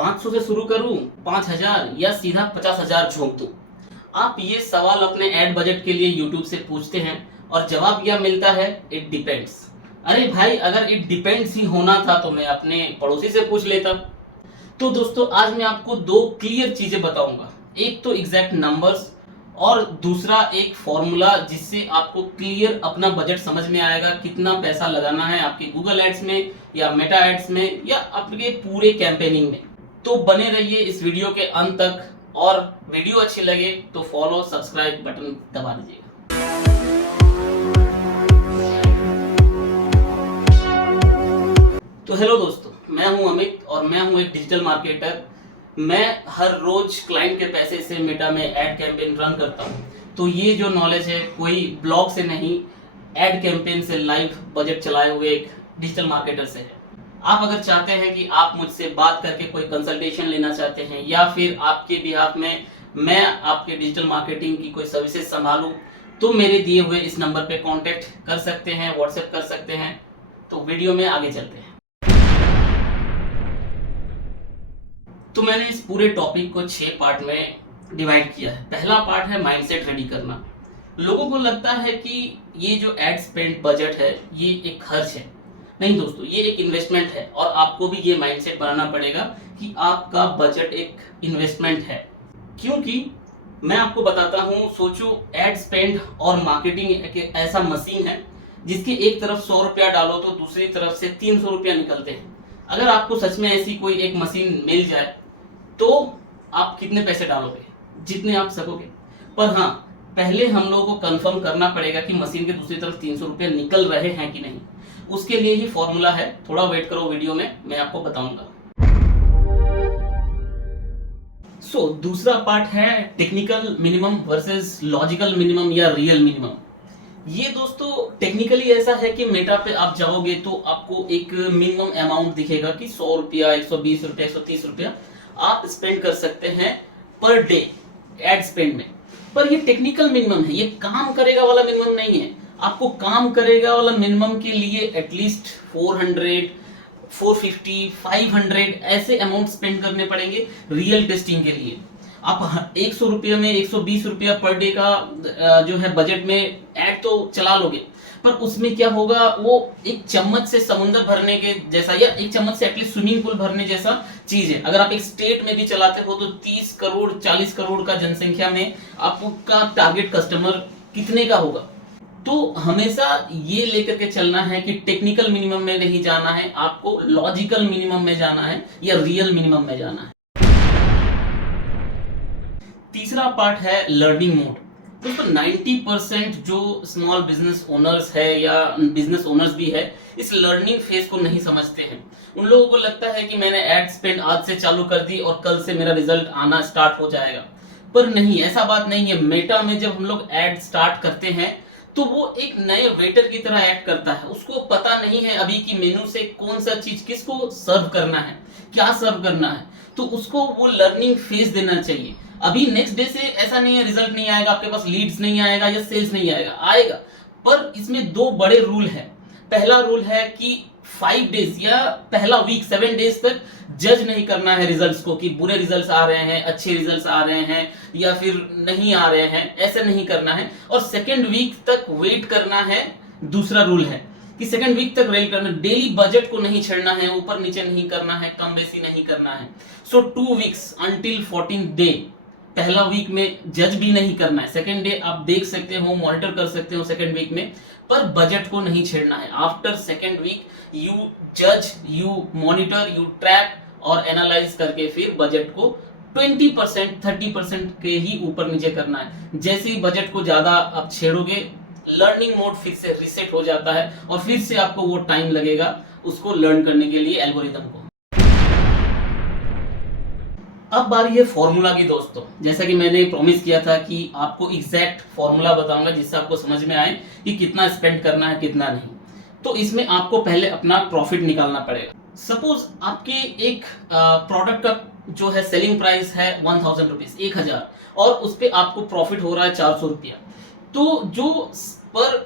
500 से शुरू करूं, 5000 या सीधा 50,000 झोंक दूं? आप ये सवाल अपने एड बजट के लिए यूट्यूब से पूछते हैं और जवाब यह मिलता है, इट डिपेंड्स। अरे भाई, अगर इट डिपेंड्स ही होना था तो मैं अपने पड़ोसी से पूछ लेता। तो दोस्तों, आज मैं आपको दो क्लियर चीजें बताऊंगा। एक तो एग्जैक्ट नंबर्स और दूसरा एक फॉर्मूला, जिससे आपको क्लियर अपना बजट समझ में आएगा, कितना पैसा लगाना है आपके गूगल एड्स में या मेटा एड्स में या आपके पूरे कैंपेनिंग में। तो बने रहिए इस वीडियो के अंत तक, और वीडियो अच्छी लगे तो फॉलो सब्सक्राइब बटन दबा दीजिएगा। तो हेलो दोस्तों, मैं हूं अमित और मैं हूं एक डिजिटल मार्केटर। मैं हर रोज क्लाइंट के पैसे से मेटा में एड कैंपेन रन करता हूं। तो ये जो नॉलेज है कोई ब्लॉग से नहीं, एड कैंपेन से लाइव बजट चलाए हुए एक डिजिटल मार्केटर से है। आप अगर चाहते हैं कि आप मुझसे बात करके कोई कंसल्टेशन लेना चाहते हैं या फिर आपके बिहाफ में मैं आपके डिजिटल मार्केटिंग की कोई सर्विसेज संभालूं, तो मेरे दिए हुए इस नंबर पे कांटेक्ट कर सकते हैं, व्हाट्सएप कर सकते हैं। तो वीडियो में आगे चलते हैं। तो मैंने इस पूरे टॉपिक को 6 पार्ट में डिवाइड किया है। पहला पार्ट है माइंडसेट रेडी करना। लोगों को लगता है कि ये जो एड स्पेंड बजट है ये एक खर्च है। नहीं दोस्तों, ये एक इन्वेस्टमेंट है और आपको भी ये माइंडसेट बनाना पड़ेगा कि आपका बजट एक इन्वेस्टमेंट है। क्योंकि मैं आपको बताता हूँ, सोचो एड स्पेंड और मार्केटिंग एक ऐसा मशीन है जिसके एक तरफ 100 रुपया डालो तो दूसरी तरफ से 300 रुपया निकलते हैं। अगर आपको सच में ऐसी कोई एक मशीन मिल जाए तो आप कितने पैसे डालोगे? जितने आप सकोगे। पर हाँ, पहले हम लोगों को कंफर्म करना पड़ेगा कि मशीन के दूसरी तरफ 300 रुपये निकल रहे हैं कि नहीं। उसके लिए ही फॉर्मूला है, थोड़ा वेट करो, वीडियो में मैं आपको बताऊंगा। दूसरा पार्ट है technical minimum versus logical minimum या रियल मिनिमम। ये दोस्तों टेक्निकली ऐसा है कि मेटा पे आप जाओगे तो आपको एक मिनिमम अमाउंट दिखेगा कि 100 रुपया, 120 रुपया, 130 रुपया आप स्पेंड कर सकते हैं पर डे एड स्पेंड में। पर ये टेक्निकल मिनिमम है, ये काम करेगा वाला मिनिमम नहीं है। आपको काम करेगा वाला मिनिमम के लिए एटलीस्ट 400, 450, 500 ऐसे अमाउंट स्पेंड करने पड़ेंगे रियल टेस्टिंग के लिए। आप 100 रुपये में 120 रुपया पर डे का जो है बजट में ऐड तो चला लोगे, पर उसमें क्या होगा, वो एक चम्मच से समुद्र भरने के जैसा या एक चम्मच से एटलीस्ट स्विमिंग पूल भरने जैसा चीज है। अगर आप एक स्टेट में भी चलाते हो तो 30 करोड़ 40 करोड़ का जनसंख्या में आपका टारगेट कस्टमर कितने का होगा। तो हमेशा ये लेकर के चलना है कि टेक्निकल मिनिमम में नहीं जाना है, आपको लॉजिकल मिनिमम में जाना है या रियल मिनिमम में जाना है। तीसरा पार्ट है लर्निंग मोड। दोस्तों 90% जो स्मॉल बिजनेस ओनर्स है या बिजनेस ओनर्स भी है, इस लर्निंग फेज को नहीं समझते हैं। उन लोगों को लगता है कि मैंने एड स्पेंड आज से चालू कर दी और कल से मेरा रिजल्ट आना स्टार्ट हो जाएगा। पर नहीं, ऐसा बात नहीं है। मेटा में जब हम लोग एड स्टार्ट करते हैं तो वो एक नए वेटर की तरह एक्ट करता है। उसको पता नहीं है अभी की मेनू से कौन सा चीज किसको सर्व करना है, क्या सर्व करना है। तो उसको वो लर्निंग फेज देना चाहिए। अभी नेक्स्ट डे से ऐसा नहीं है रिजल्ट नहीं आएगा, आपके पास लीड्स नहीं आएगा या सेल्स नहीं आएगा, आएगा। पर इसमें 2 बड़े रूल है। पहला रूल है कि 5 डेज या पहला वीक 7 डेज तक जज नहीं करना है रिजल्ट्स को कि बुरे रिजल्ट्स आ रहे हैं, अच्छे रिजल्ट्स आ रहे हैं या फिर नहीं आ रहे हैं, ऐसे नहीं करना है। और सेकेंड वीक तक वेट करना है। दूसरा रूल है कि सेकेंड वीक तक वेट करना, डेली बजट को नहीं छेड़ना है, ऊपर नीचे नहीं करना है, कम बेसी नहीं करना है। 2 वीक्स अंटिल 14th डे। पहला वीक में जज भी नहीं करना है, सेकेंड डे आप देख सकते हो, मॉनिटर कर सकते हो सेकेंड वीक में, पर बजट को नहीं छेड़ना है। आफ्टर सेकेंड वीक यू जज, यू मॉनिटर, यू ट्रैक और एनालाइज करके फिर बजट को 20%, 30% के ही ऊपर नीचे करना है। जैसे ही बजट को ज्यादा आप छेड़ोगे, लर्निंग मोड फिर से रीसेट हो जाता है और फिर से आपको वो टाइम लगेगा उसको लर्न करने के लिए, एल्गोरिदम को। अब बारी है फॉर्मूला की दोस्तों। जैसा कि मैंने प्रॉमिस किया था कि आपको एग्जैक्ट फॉर्मूला बताऊंगा जिससे आपको समझ में आए कि कितना स्पेंड करना है कितना नहीं। तो इसमें आपको पहले अपना प्रॉफिट निकालना पड़ेगा। सपोज आपके एक प्रोडक्ट का जो है सेलिंग प्राइस है 1000 रुपीज, 1000, और उस पर आपको प्रॉफिट हो रहा है 400 रुपया। तो जो पर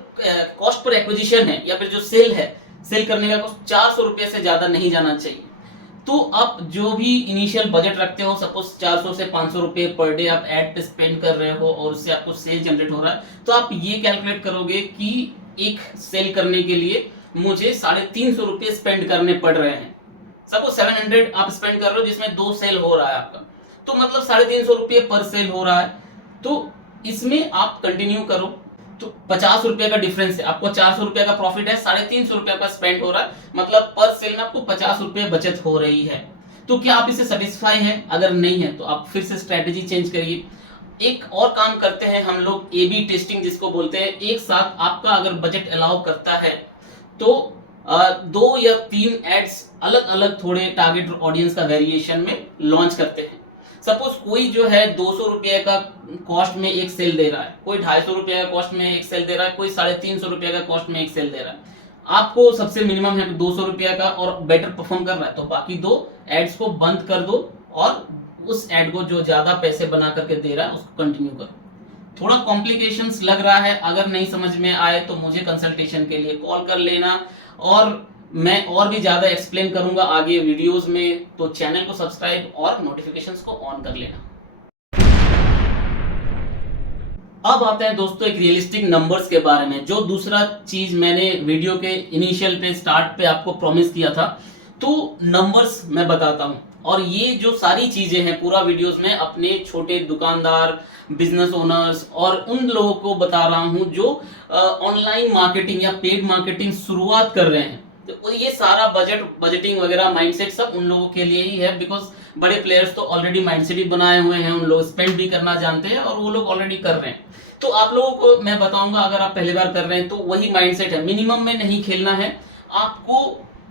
कॉस्ट पर एक्विजिशन है या फिर जो सेल है, सेल करने का कॉस्ट 400 रुपये से ज्यादा नहीं जाना चाहिए। तो आप जो भी इनिशियल बजट रखते हो, सपोज 400 से 500 रुपए पर डे आप एड पे स्पेंड कर रहे हो और उससे आपको सेल जनरेट हो रहा है, तो आप ये कैलकुलेट करोगे कि एक सेल करने के लिए मुझे 350 रुपए स्पेंड करने पड़ रहे हैं। सपोज 700 आप स्पेंड कर रहे हो जिसमें 2 सेल हो रहा है आपका, तो मतलब 350 रुपए पर सेल हो रहा है। तो इसमें आप कंटिन्यू करो, तो 50 रुपए का डिफरेंस है, आपको 400 रुपए का प्रॉफिट है, 350 रुपए का स्पेंड हो रहा है, मतलब पर सेल में आपको 50 रुपए बचत हो रही है। तो क्या आप इससे सेटिस्फाई हैं? अगर नहीं है तो आप फिर से स्ट्रेटेजी चेंज करिए। एक और काम करते हैं हम लोग, ए बी टेस्टिंग जिसको बोलते हैं। एक साथ आपका अगर बजट अलाउ करता है तो 2 या 3 एड्स अलग अलग थोड़े टारगेट ऑडियंस का वेरिएशन में लॉन्च करते हैं। सपोज कोई जो है 200 रुपए का कॉस्ट में एक सेल दे रहा है, कोई 250 रुपए का कॉस्ट में एक सेल दे रहा है, कोई 350 रुपए का कॉस्ट में एक सेल दे रहा है। आपको सबसे मिनिमम है 200 रुपए का और बेटर परफॉर्म कर रहा है, तो बाकी 2 एड्स को बंद कर दो और उस एड को जो ज्यादा पैसे बना करके दे रहा है उसको कंटिन्यू करो। थोड़ा कॉम्प्लिकेशंस लग रहा है, अगर नहीं समझ में आए तो मुझे कंसल्टेशन के लिए कॉल कर लेना, और मैं और भी ज्यादा एक्सप्लेन करूंगा आगे वीडियोस में। तो चैनल को सब्सक्राइब और नोटिफिकेशंस को ऑन कर लेना। अब आते हैं दोस्तों एक रियलिस्टिक नंबर्स के बारे में, जो दूसरा चीज मैंने वीडियो के इनिशियल पे स्टार्ट पे आपको प्रॉमिस किया था। तो नंबर्स मैं बताता हूं, और ये जो सारी चीजें हैं पूरा वीडियोस में अपने छोटे दुकानदार, बिजनेस ओनर्स और उन लोगों को बता रहा हूं जो ऑनलाइन मार्केटिंग या पेड मार्केटिंग शुरुआत कर रहे हैं। तो ये सारा बजटिंग वगैरह माइंडसेट सब उन लोगों के लिए ही है, बिकॉज बड़े प्लेयर्स तो ऑलरेडी माइंडसेट ही बनाए हुए हैं, उन लोग स्पेंड भी करना जानते हैं और वो लोग ऑलरेडी कर रहे हैं। तो आप लोगों को मैं बताऊंगा, अगर आप पहली बार कर रहे हैं तो वही माइंडसेट है, मिनिमम में नहीं खेलना है, आपको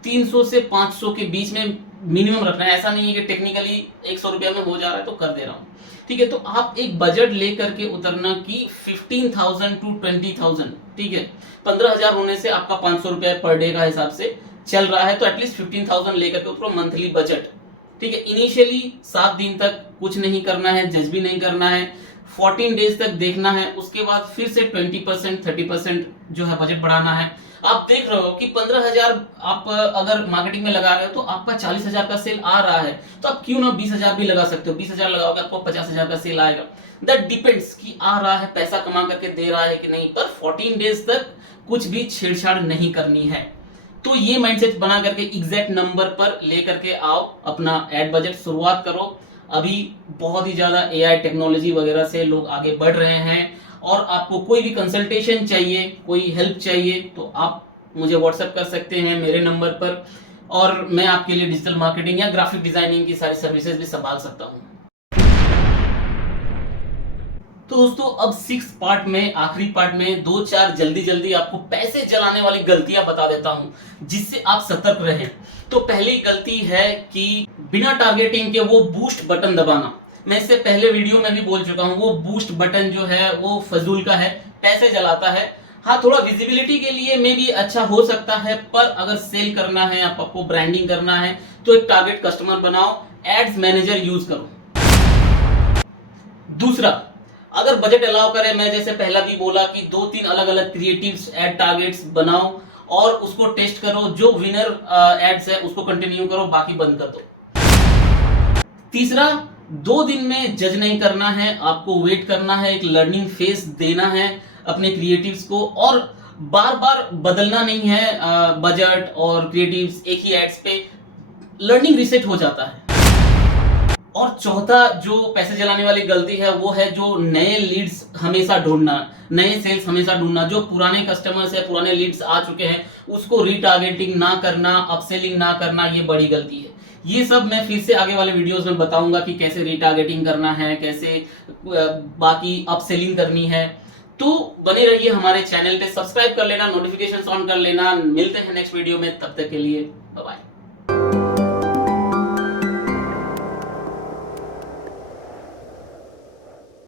300 से 500 के बीच में मिनिमम रखना है। ऐसा नहीं है कि टेक्निकली 100 रुपया में हो जा रहा है तो कर दे रहा हूँ, ठीक है। तो आप एक बजट लेकर के उतरना कि 15,000 to 20,000, ठीक है। 15,000 होने से आपका 500 रुपया पर डे का हिसाब से चल रहा है, तो एटलीस्ट 15,000 लेकर के उतरो मंथली बजट, ठीक है। इनिशियली 7 दिन तक कुछ नहीं करना है, जज भी नहीं करना है, 14 डेज तक देखना है, उसके बाद फिर से 20% 30% जो है बजट बढ़ाना है। आप देख रहे हो कि 15,000 आप अगर मार्केटिंग में लगा रहे हो तो आपका 40,000 का सेल आ रहा है, तो आप क्यों ना 20,000 भी लगा सकते हो। 20,000 लगाओगे आपको 50,000 का सेल आएगा। दैट डिपेंड्स कि आ रहा है, पैसा कमा करके दे रहा है कि नहीं, पर 14 डेज तक कुछ भी छेड़छाड़ नहीं करनी है। तो ये माइंडसेट बना करके एग्जैक्ट नंबर पर लेकर के आओ, अपना एड बजट शुरुआत करो। अभी बहुत ही ज्यादा एआई टेक्नोलॉजी वगैरह से लोग आगे बढ़ रहे हैं, और आपको कोई भी कंसल्टेशन चाहिए, कोई हेल्प चाहिए, तो आप मुझे व्हाट्सएप कर सकते हैं मेरे नंबर पर, और मैं आपके लिए डिजिटल मार्केटिंग या ग्राफिक डिजाइनिंग की सारी सर्विसेज भी संभाल सकता हूं। तो दोस्तों अब 6 पार्ट में, आखिरी पार्ट में 2-4 जल्दी आपको पैसे जलाने वाली गलतियां बता देता हूं जिससे आप सतर्क रहें। तो पहली गलती है कि बिना टारगेटिंग के वो बूस्ट बटन दबाना। मैं इससे पहले वीडियो में भी बोल चुका हूं, वो बूस्ट बटन जो है वो फजूल का है, पैसे जलाता है। हाँ, थोड़ा विजिबिलिटी के लिए में भी अच्छा हो सकता है, पर अगर सेल करना है, आपको ब्रांडिंग करना है, तो एक टारगेट कस्टमर बनाओ, एड्स मैनेजर यूज करो। दूसरा, अगर बजट अलाउ करे, मैं जैसे पहला भी बोला कि 2-3 अलग अलग क्रिएटिव्स एड टारगेट्स बनाओ और उसको टेस्ट करो। जो विनर एड्स है उसको कंटिन्यू करो, बाकी बंद कर दो। तीसरा, 2 दिन में जज नहीं करना है, आपको वेट करना है, एक लर्निंग फेज देना है अपने क्रिएटिव्स को, और बार बार बदलना नहीं है बजट और क्रिएटिव्स एक ही एड्स पे, लर्निंग रीसेट हो जाता है। और चौथा जो पैसे जलाने वाली गलती है वो है जो नए लीड्स हमेशा ढूंढना, नए सेल्स हमेशा ढूंढना। जो पुराने कस्टमर्स है, पुराने लीड्स आ चुके हैं, उसको रीटारगेटिंग ना करना, अपसेलिंग ना करना, ये बड़ी गलती है। ये सब मैं फिर से आगे वाले वीडियोस में बताऊंगा कि कैसे रीटारगेटिंग करना है, कैसे बाकी अपसेलिंग करनी है। तो बने रहिए हमारे चैनल पे, सब्सक्राइब कर लेना, नोटिफिकेशंस ऑन कर लेना। मिलते हैं नेक्स्ट वीडियो में, तब तक के लिए बाय बाय।